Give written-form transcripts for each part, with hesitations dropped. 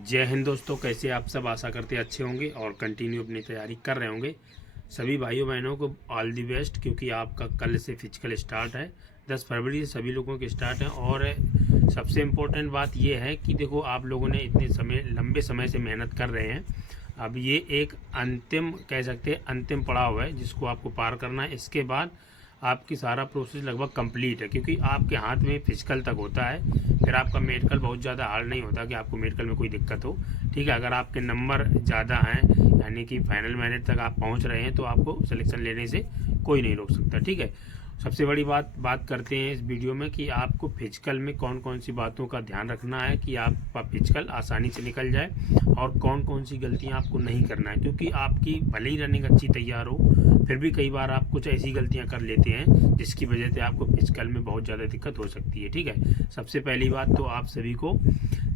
जय हिंद दोस्तों, कैसे आप सब। आशा करते अच्छे होंगे और कंटिन्यू अपनी तैयारी कर रहे होंगे। सभी भाइयों बहनों को ऑल दी बेस्ट, क्योंकि आपका कल से फिजिकल स्टार्ट है। 10 फरवरी से सभी लोगों के स्टार्ट है। और सबसे इम्पोर्टेंट बात यह है कि देखो, आप लोगों ने इतने लंबे समय से मेहनत कर रहे हैं। अब ये एक अंतिम कह सकते हैं अंतिम पड़ाव है जिसको आपको पार करना है। इसके बाद आपकी सारा प्रोसेस लगभग कंप्लीट है, क्योंकि आपके हाथ में फिजिकल तक होता है। फिर आपका मेडिकल बहुत ज़्यादा हार्ड नहीं होता कि आपको मेडिकल में कोई दिक्कत हो। ठीक है, अगर आपके नंबर ज़्यादा हैं, यानी कि फाइनल मेरिट तक आप पहुंच रहे हैं, तो आपको सिलेक्शन लेने से कोई नहीं रोक सकता। ठीक है, सबसे बड़ी बात करते हैं इस वीडियो में कि आपको फिजिकल में कौन कौन सी बातों का ध्यान रखना है कि आपका फिजिकल आसानी से निकल जाए, और कौन कौन सी गलतियां आपको नहीं करना है। क्योंकि आपकी भले ही रनिंग अच्छी तैयार हो, फिर भी कई बार आप कुछ ऐसी गलतियां कर लेते हैं जिसकी वजह से आपको फिजिकल में बहुत ज़्यादा दिक्कत हो सकती है। ठीक है, सबसे पहली बात तो आप सभी को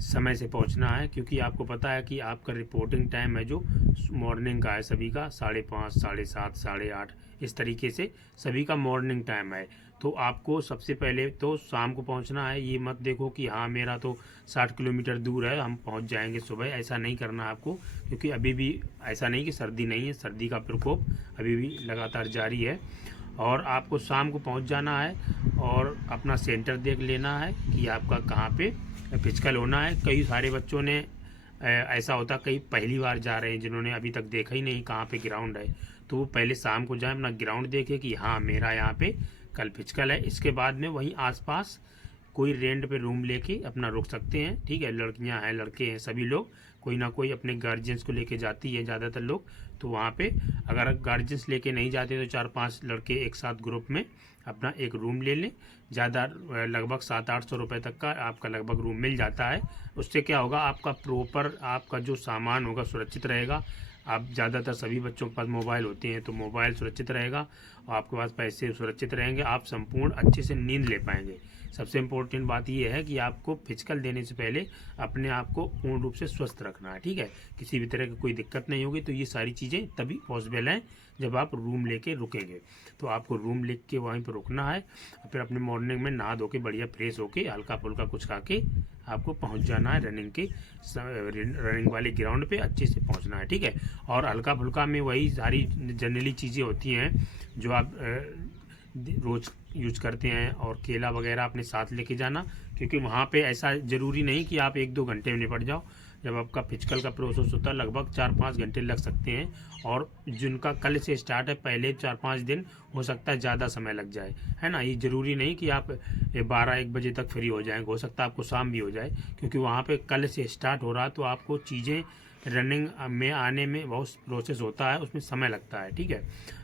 समय से पहुंचना है, क्योंकि आपको पता है कि आपका रिपोर्टिंग टाइम है जो मॉर्निंग का है सभी का, 5:30, 7:30, 8:30, इस तरीके से सभी का मॉर्निंग टाइम है। तो आपको सबसे पहले तो शाम को पहुंचना है। ये मत देखो कि हाँ मेरा तो 60 किलोमीटर दूर है, हम पहुंच जाएंगे सुबह, ऐसा नहीं करना आपको। क्योंकि अभी भी ऐसा नहीं कि सर्दी नहीं है, सर्दी का प्रकोप अभी भी लगातार जारी है। और आपको शाम को पहुंच जाना है और अपना सेंटर देख लेना है कि आपका कहाँ पे फिजिकल होना है। कई सारे बच्चों ने ऐसा होता, कई पहली बार जा रहे हैं जिन्होंने अभी तक देखा ही नहीं कहाँ पे ग्राउंड है, तो वो पहले शाम को जाए, अपना ग्राउंड देखे कि हाँ मेरा यहाँ पे कल फिजिकल है। इसके बाद में वहीं आसपास कोई रेंट पे रूम लेके अपना रुक सकते हैं। ठीक है, लड़कियां हैं लड़के हैं, सभी लोग कोई ना कोई अपने गार्जियंस को लेके जाती है ज़्यादातर लोग। तो वहाँ पे अगर गार्जियंस लेके नहीं जाते तो 4-5 लड़के एक साथ ग्रुप में अपना एक रूम ले लें। ज़्यादा लगभग 700-800 रुपये तक का आपका लगभग रूम मिल जाता है। उससे क्या होगा, आपका प्रॉपर आपका जो सामान होगा सुरक्षित रहेगा। आप ज़्यादातर सभी बच्चों के पास मोबाइल होते हैं, तो मोबाइल सुरक्षित रहेगा और आपके पास पैसे सुरक्षित रहेंगे। आप संपूर्ण अच्छे से नींद ले पाएंगे। सबसे इम्पोर्टेंट बात यह है कि आपको फिजिकल देने से पहले अपने आप को पूर्ण रूप से स्वस्थ रखना है। ठीक है, किसी भी तरह की कोई दिक्कत नहीं होगी। तो ये सारी चीज़ें तभी पॉसिबल हैं जब आप रूम लेके रुकेंगे। तो आपको रूम ले के वहीं पर रुकना है, फिर अपने मॉर्निंग में नहा धो के बढ़िया फ्रेश होके हल्का फुल्का कुछ खा के आपको पहुंच जाना है रनिंग वाले ग्राउंड पे अच्छे से पहुंचना है। ठीक है, और हल्का फुल्का में वही सारी जनरली चीज़ें होती हैं जो आप रोज़ यूज करते हैं। और केला वगैरह अपने साथ लेके जाना, क्योंकि वहाँ पे ऐसा ज़रूरी नहीं कि आप 1-2 घंटे में निपट जाओ। जब आपका फिजिकल का प्रोसेस होता है लगभग 4-5 घंटे लग सकते हैं। और जिनका कल से स्टार्ट है, पहले 4-5 दिन हो सकता है ज़्यादा समय लग जाए, है ना। ये ज़रूरी नहीं कि आप 12-1 बजे तक फ्री हो जाएंगे, हो सकता है आपको शाम भी हो जाए, क्योंकि वहाँ पे कल से स्टार्ट हो रहा है। तो आपको चीज़ें रनिंग में आने में बहुत प्रोसेस होता है, उसमें समय लगता है। ठीक है,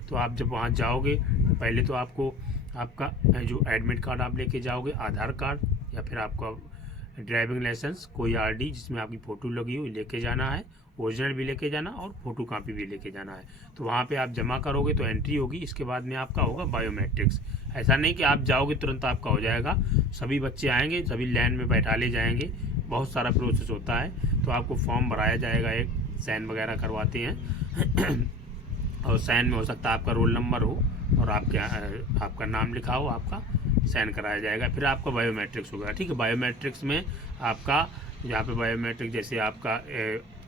तो आप जब वहाँ जाओगे तो पहले तो आपको आपका जो एडमिट कार्ड आप लेके जाओगे, आधार कार्ड या फिर आपका ड्राइविंग लाइसेंस, कोई आरडी जिसमें आपकी फ़ोटो लगी हुई लेके जाना है। ओरिजिनल भी लेके जाना और फोटो कापी भी लेके जाना है। तो वहाँ पे आप जमा करोगे तो एंट्री होगी। इसके बाद में आपका होगा बायोमेट्रिक्स। ऐसा नहीं कि आप जाओगे तुरंत आपका हो जाएगा, सभी बच्चे आएंगे, सभी लाइन में बैठा ले जाएंगे, बहुत सारा प्रोसेस होता है। तो आपको फॉर्म भराया जाएगा, एक साइन वगैरह करवाते हैं और साइन में हो सकता है आपका रोल नंबर हो और आपका नाम लिखा हो, आपका साइन कराया जाएगा। फिर आपका बायोमेट्रिक्स होगा। ठीक है, बायोमेट्रिक्स में आपका यहाँ पे बायोमेट्रिक जैसे आपका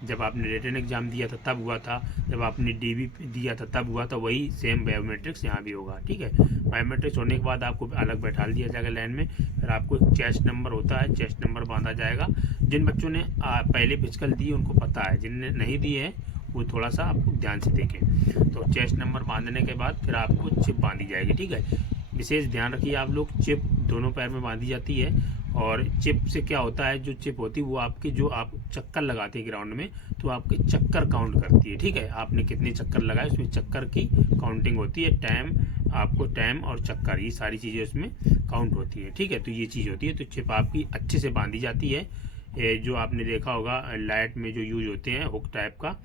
जब आपने रिटन एग्जाम दिया था तब हुआ था, जब आपने डीबी दिया था तब हुआ था, वही सेम बायोमेट्रिक्स यहाँ भी होगा। ठीक है, बायोमेट्रिक्स होने के बाद आपको अलग बैठा दिया जाएगा लाइन में। फिर आपको चेस्ट नंबर होता है, चेस्ट नंबर बांधा जाएगा। जिन बच्चों ने पहले फिजिकल दी उनको पता है, जिनने नहीं दिए हैं वो थोड़ा सा आपको ध्यान से देखें। तो चेस्ट नंबर बांधने के बाद फिर आपको चिप बांधी जाएगी। ठीक है, विशेष ध्यान रखिए आप लोग, चिप दोनों पैर में बांधी जाती है। और चिप से क्या होता है, जो चिप होती है वो आपके जो आप चक्कर लगाते हैं ग्राउंड में, तो आपके चक्कर काउंट करती है। ठीक है, आपने कितने चक्कर लगाए उसमें चक्कर की काउंटिंग होती है। टाइम, आपको टाइम और चक्कर, ये सारी चीज़ें उसमें काउंट होती है। ठीक है, तो ये चीज़ होती है। तो चिप आपकी अच्छे से बांधी जाती है। जो आपने देखा होगा लाइट में जो यूज होते हैं हुक टाइप का,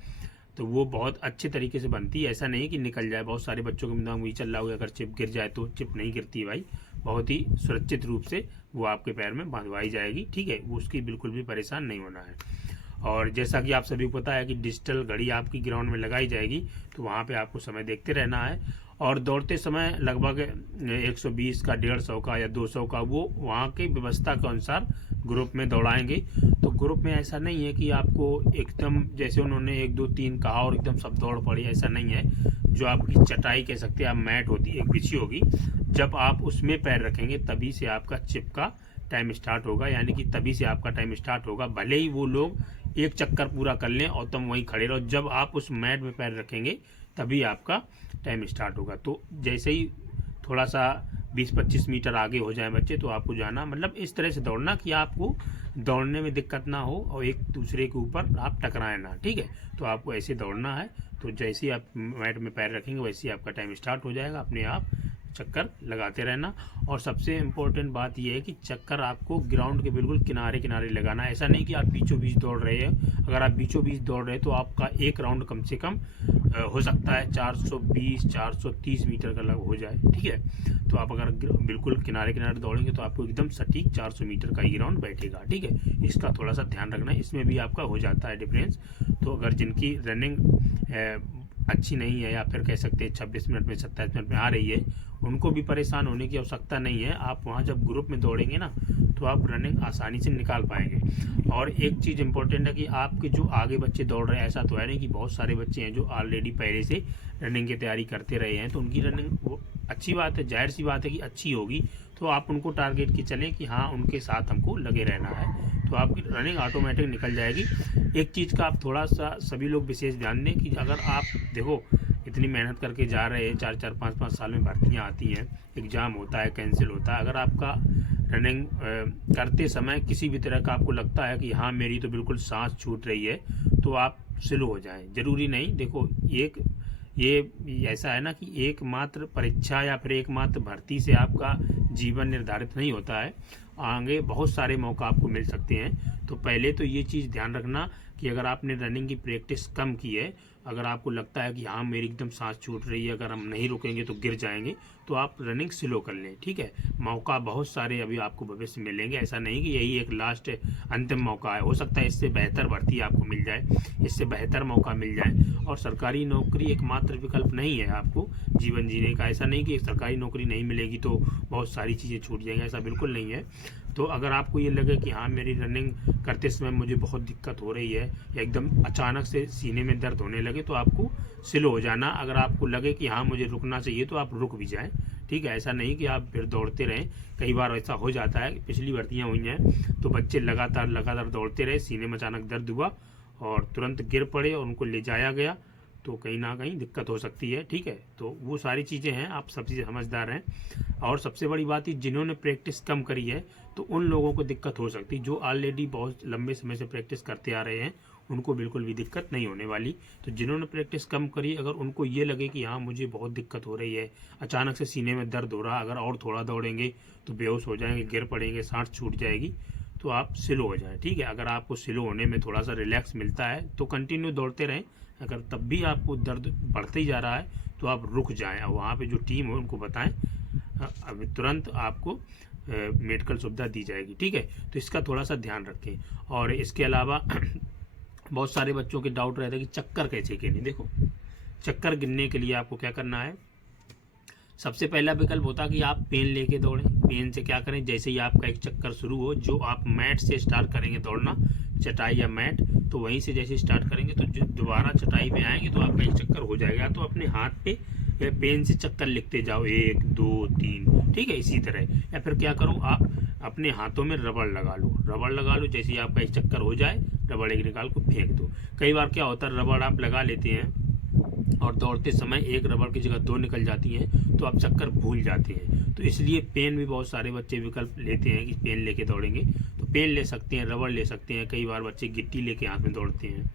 तो वो बहुत अच्छे तरीके से बनती है। ऐसा नहीं कि निकल जाए, बहुत सारे बच्चों के दिमाग में चल रहा होगा अगर चिप गिर जाए, तो चिप नहीं गिरती भाई, बहुत ही सुरक्षित रूप से वो आपके पैर में बांधवाई जाएगी। ठीक है, वो उसकी बिल्कुल भी परेशान नहीं होना है। और जैसा कि आप सभी को पता है कि डिजिटल घड़ी आपकी ग्राउंड में लगाई जाएगी, तो वहाँ पे आपको समय देखते रहना है। और दौड़ते समय लगभग 120 का, 150 का या 200 का, वो वहाँ की व्यवस्था के अनुसार ग्रुप में दौड़ाएंगे। तो ग्रुप में ऐसा नहीं है कि आपको एकदम जैसे उन्होंने 1 2 3 कहा और एकदम सब दौड़ पड़ी, ऐसा नहीं है। जो आपकी चटाई कह सकते हैं आप, मैट होती है, एक बिछी होगी, जब आप उसमें पैर रखेंगे तभी से आपका चिप का टाइम स्टार्ट होगा, यानी कि तभी से आपका टाइम स्टार्ट होगा। भले ही वो लोग एक चक्कर पूरा कर लें और तुम वहीं खड़े रहो, जब आप उस मैट में पैर रखेंगे तभी आपका टाइम स्टार्ट होगा। तो जैसे ही थोड़ा सा 20-25 मीटर आगे हो जाए बच्चे, तो आपको जाना, मतलब इस तरह से दौड़ना कि आपको दौड़ने में दिक्कत ना हो और एक दूसरे के ऊपर आप टकराएं ना, ठीक है। तो आपको ऐसे दौड़ना है। तो जैसे ही आप मैट में पैर रखेंगे वैसे ही आपका टाइम स्टार्ट हो जाएगा, अपने आप चक्कर लगाते रहना। और सबसे इम्पोर्टेंट बात यह है कि चक्कर आपको ग्राउंड के बिल्कुल किनारे किनारे लगाना है। ऐसा नहीं कि आप बीचों बीच दौड़ रहे हैं। अगर आप बीचों बीच दौड़ रहे हैं तो आपका एक राउंड कम से कम हो सकता है 420-430 मीटर का हो जाए, ठीक है। तो आप अगर बिल्कुल किनारे किनारे दौड़ेंगे तो आपको एकदम सटीक 400 मीटर का ही ग्राउंड बैठेगा, ठीक है। इसका थोड़ा सा ध्यान रखना है, इसमें भी आपका हो जाता है डिफरेंस। तो अगर जिनकी रनिंग अच्छी नहीं है, या फिर कह सकते हैं 26 मिनट में 27 मिनट में आ रही है, उनको भी परेशान होने की आवश्यकता नहीं है। आप वहाँ जब ग्रुप में दौड़ेंगे ना तो आप रनिंग आसानी से निकाल पाएंगे। और एक चीज़ इंपॉर्टेंट है कि आपके जो आगे बच्चे दौड़ रहे हैं, ऐसा तो है नहीं कि बहुत सारे बच्चे हैं जो ऑलरेडी पहले से रनिंग की तैयारी करते रहे हैं, तो उनकी रनिंग अच्छी बात है, जाहिर सी बात है कि अच्छी होगी। तो आप उनको टारगेट की चलें कि हाँ उनके साथ हमको लगे रहना है, तो आपकी रनिंग ऑटोमेटिक निकल जाएगी। एक चीज़ का आप थोड़ा सा सभी लोग विशेष ध्यान दें कि अगर आप देखो इतनी मेहनत करके जा रहे हैं, 4-4 5-5 साल में भर्तियाँ आती हैं, एग्ज़ाम होता है, कैंसिल होता है, अगर आपका रनिंग करते समय किसी भी तरह का आपको लगता है कि हाँ मेरी तो बिल्कुल सांस छूट रही है, तो आप स्लो हो जाएं। ज़रूरी नहीं, देखो ये ऐसा है ना कि एकमात्र परीक्षा या फिर एकमात्र भर्ती से आपका जीवन निर्धारित नहीं होता है, आगे बहुत सारे मौका आपको मिल सकते हैं। तो पहले तो ये चीज़ ध्यान रखना कि अगर आपने रनिंग की प्रैक्टिस कम की है, अगर आपको लगता है कि हाँ मेरी एकदम सांस छूट रही है, अगर हम नहीं रुकेंगे तो गिर जाएंगे, तो आप रनिंग स्लो कर लें, ठीक है। मौका बहुत सारे अभी आपको भविष्य में मिलेंगे, ऐसा नहीं कि यही एक लास्ट अंतिम मौका है। हो सकता है इससे बेहतर भर्ती आपको मिल जाए, इससे बेहतर मौका मिल जाए। और सरकारी नौकरी एकमात्र विकल्प नहीं है आपको जीवन जीने का। ऐसा नहीं कि एक सरकारी नौकरी नहीं मिलेगी तो बहुत सारी चीज़ें छूट जाएंगी, ऐसा बिल्कुल नहीं है। तो अगर आपको ये लगे कि हाँ मेरी रनिंग करते समय मुझे बहुत दिक्कत हो रही है, या एकदम अचानक से सीने में दर्द होने लगे, तो आपको स्लो हो जाना। अगर आपको लगे कि हाँ मुझे रुकना चाहिए तो आप रुक भी जाएं, ठीक है। ऐसा नहीं कि आप फिर दौड़ते रहें। कई बार ऐसा हो जाता है, पिछली भर्तियाँ हुई हैं तो बच्चे लगातार दौड़ते रहे, सीने में अचानक दर्द हुआ और तुरंत गिर पड़े और उनको ले जाया गया, तो कहीं ना कहीं दिक्कत हो सकती है, ठीक है। तो वो सारी चीज़ें हैं, आप सबसे समझदार हैं। और सबसे बड़ी बात है, जिन्होंने प्रैक्टिस कम करी है तो उन लोगों को दिक्कत हो सकती है। जो ऑलरेडी बहुत लंबे समय से प्रैक्टिस करते आ रहे हैं उनको बिल्कुल भी दिक्कत नहीं होने वाली। तो जिन्होंने प्रैक्टिस कम करी, अगर उनको ये लगे कि हाँ मुझे बहुत दिक्कत हो रही है, अचानक से सीने में दर्द हो रहा, अगर और थोड़ा दौड़ेंगे तो बेहोश हो जाएंगे, गिर पड़ेंगे, सांस छूट जाएगी, तो आप स्लो हो जाएं, ठीक है। अगर आपको स्लो होने में थोड़ा सा रिलैक्स मिलता है तो कंटिन्यू दौड़ते रहें। अगर तब भी आपको दर्द बढ़ते ही जा रहा है तो आप रुक जाएं और वहाँ पे जो टीम हो उनको बताएं, अब तुरंत आपको मेडिकल सुविधा दी जाएगी, ठीक है। तो इसका थोड़ा सा ध्यान रखें। और इसके अलावा बहुत सारे बच्चों के डाउट रहता है कि चक्कर कैसे गिरने। देखो, चक्कर गिरने के लिए आपको क्या करना है, सबसे पहला विकल्प होता है कि आप पेन लेके दौड़ें। पेन से क्या करें, जैसे ही आपका एक चक्कर शुरू हो, जो आप मैट से स्टार्ट करेंगे दौड़ना, चटाई या मैट, तो वहीं से जैसे स्टार्ट करेंगे तो दोबारा चटाई पे आएंगे तो आपका एक चक्कर हो जाएगा। तो अपने हाथ पे या पेन से चक्कर लिखते जाओ, 1 2 3, ठीक है, इसी तरह। या फिर क्या करो, आप अपने हाथों में रबड़ लगा लो, जैसे ही आपका एक चक्कर हो जाए रबड़ एक निकाल को फेंक दो। कई बार क्या होता है, रबड़ आप लगा लेते हैं और दौड़ते समय एक रबड़ की जगह 2 निकल जाती हैं, तो आप चक्कर भूल जाते हैं। तो इसलिए पेन भी बहुत सारे बच्चे विकल्प लेते हैं कि पेन लेके दौड़ेंगे, तो पेन ले सकते हैं, रबड़ ले सकते हैं। कई बार बच्चे गिट्टी लेके हाथ में दौड़ते हैं,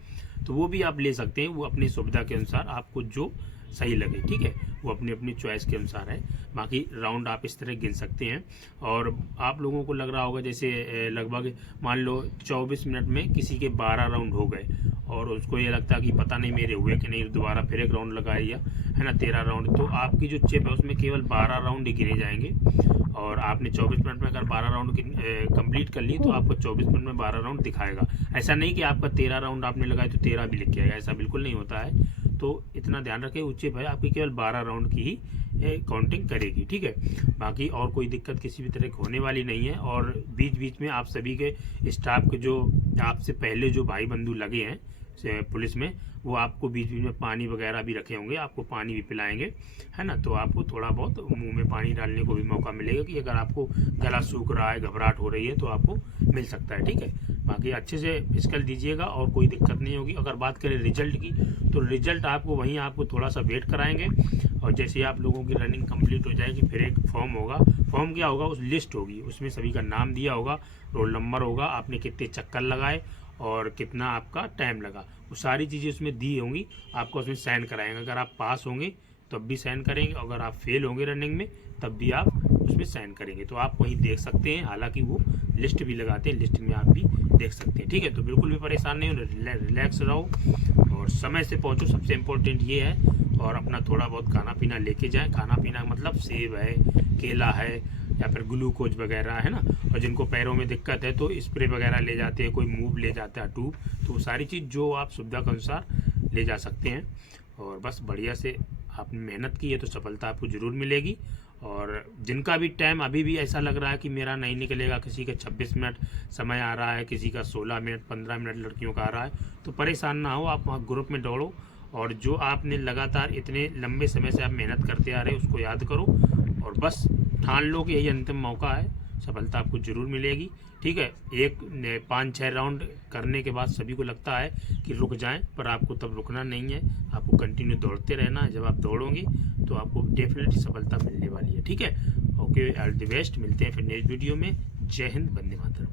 तो वो भी आप ले सकते हैं, वो अपनी सुविधा के अनुसार आपको जो सही लगे, ठीक है, वो अपनी अपनी चॉइस के अनुसार है। बाकी राउंड आप इस तरह गिन सकते हैं। और आप लोगों को लग रहा होगा जैसे लगभग मान लो 24 मिनट में किसी के 12 राउंड हो गए और उसको ये लगता है कि पता नहीं मेरे हुए कि नहीं, दोबारा फिर एक राउंड लगाइए, है ना, 13 राउंड। तो आपकी जो चिप है उसमें केवल 12 राउंड ही गिने जाएंगे और आपने 24 मिनट में अगर 12 राउंड कंप्लीट कर ली तो आपको 24 मिनट में 12 राउंड दिखाएगा। ऐसा नहीं कि आपका 13 राउंड आपने लगाए तो 13 भी लिख के आएगा, ऐसा बिल्कुल नहीं होता है। तो इतना ध्यान रखें, ऊंचे भाई आपकी केवल 12 राउंड की ही काउंटिंग करेगी, ठीक है। बाकी और कोई दिक्कत किसी भी तरह की होने वाली नहीं है। और बीच बीच में आप सभी के स्टाफ के जो आपसे पहले जो भाई बंधु लगे हैं पुलिस में, वो आपको बीच बीच में पानी वगैरह भी रखे होंगे, आपको पानी भी पिलाएंगे, है ना। तो आपको थोड़ा बहुत मुंह में पानी डालने को भी मौका मिलेगा कि अगर आपको गला सूख रहा है, घबराहट हो रही है, तो आपको मिल सकता है, ठीक है। बाकी अच्छे से फिजिकल दीजिएगा और कोई दिक्कत नहीं होगी। अगर बात करें रिजल्ट की, तो रिजल्ट आपको वहीं आपको थोड़ा सा वेट कराएंगे, और जैसे आप लोगों की रनिंग कंप्लीट हो जाएगी, फिर एक फॉर्म होगा। फॉर्म क्या होगा, उस लिस्ट होगी, उसमें सभी का नाम दिया होगा, रोल नंबर होगा, आपने कितने चक्कर लगाए और कितना आपका टाइम लगा, वो सारी चीज़ें उसमें दी होंगी। आपको उसमें साइन कराएंगे। अगर आप पास होंगे तब भी साइन करेंगे, अगर आप फेल होंगे रनिंग में तब भी आप उसमें साइन करेंगे। तो आप वहीं देख सकते हैं, हालांकि वो लिस्ट भी लगाते हैं, लिस्ट में आप भी देख सकते हैं, ठीक है। तो बिल्कुल भी परेशान नहीं हो, रिलैक्स रहो और समय से पहुँचो, सबसे इम्पोर्टेंट ये है। और अपना थोड़ा बहुत खाना पीना लेके जाएं। खाना पीना मतलब सेब है, केला है, या फिर ग्लूकोज वगैरह, है ना। और जिनको पैरों में दिक्कत है तो स्प्रे वगैरह ले जाते हैं, कोई मूव ले जाता है, ट्यूब, तो वो सारी चीज़ जो आप सुविधा के अनुसार ले जा सकते हैं। और बस बढ़िया से आपने मेहनत की है तो सफलता आपको ज़रूर मिलेगी। और जिनका भी टाइम अभी भी ऐसा लग रहा है कि मेरा नहीं निकलेगा, किसी का 26 मिनट समय आ रहा है, किसी का 16 मिनट 15 मिनट लड़कियों का आ रहा है, तो परेशान ना हो, आप वहाँ ग्रुप में दौड़ो। और जो आपने लगातार इतने लंबे समय से आप मेहनत करते आ रहे हैं उसको याद करो, और बस ठान लो कि यही अंतिम मौका है, सफलता आपको ज़रूर मिलेगी, ठीक है। 5-6 राउंड करने के बाद सभी को लगता है कि रुक जाएं, पर आपको तब रुकना नहीं है, आपको कंटिन्यू दौड़ते रहना है। जब आप दौड़ोगे तो आपको डेफिनेटली सफलता मिलने वाली है, ठीक है। ओके, ऑल द बेस्ट, मिलते हैं फिर नेक्स्ट वीडियो में। जय हिंद, वंदे मातरम।